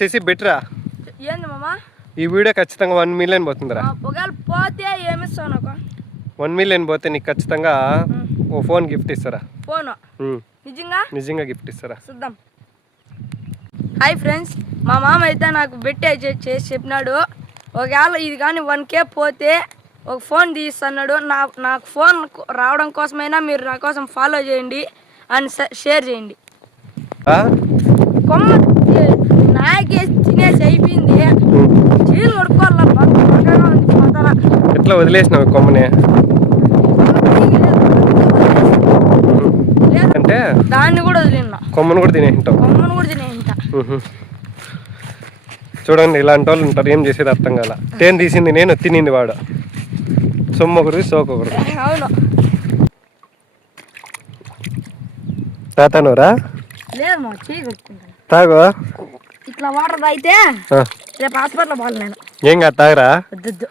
చేసి బెటరా ఏంది మామా ఈ వీడియో ఖచ్చితంగా 1 మిలియన్ పోతుందిరా. ఒకవేళ పోతే ఏమిస్తావు నాకు? 1 మిలియన్ పోతే నీకు ఖచ్చితంగా ఓ ఫోన్ గిఫ్ట్ ఇస్తారా. ఫోన్ నిజంగా గిఫ్ట్ ఇస్తారా. చూద్దాం. హాయ్ ఫ్రెండ్స్, మా మామ అయితే నాకు బెట్ చేసి చెప్పినాడు, ఒకవేళ ఇది కానీ 1K పోతే ఒక ఫోన్ తీస్తున్నాడు. నాకు ఫోన్ రావడం కోసమైనా మీరు నా కోసం ఫాలో చేయండి అండ్ షేర్ చేయండి. కొమ్మ నాకే తినేసి అయిపోయింది, చీలు కొడుకోవాలా ఎట్లా వదిలేసినావు కొమ్మని అంటే? దాన్ని కూడా వదిలినా, కొమ్మను కూడా తినేసింటావు. కొమ్మను కూడా తినేసింటా. చూడండి ఇలాంటి వాళ్ళు ఉంటారు, ఏం చేసేది అర్థం కాల. తేనె తీసింది నేను, తినింది వాడు. సొమ్ము ఒకరు సోకొకరు. అవును. తాతానురా లేదు మా చేయి కొట్టుకుంటాను. తాగు. ఇట్లా వాటర్ తాగితే రేపు హాస్పిటల్ పోవాలి నేను. ఏం కాదు తాగరా. వద్దు.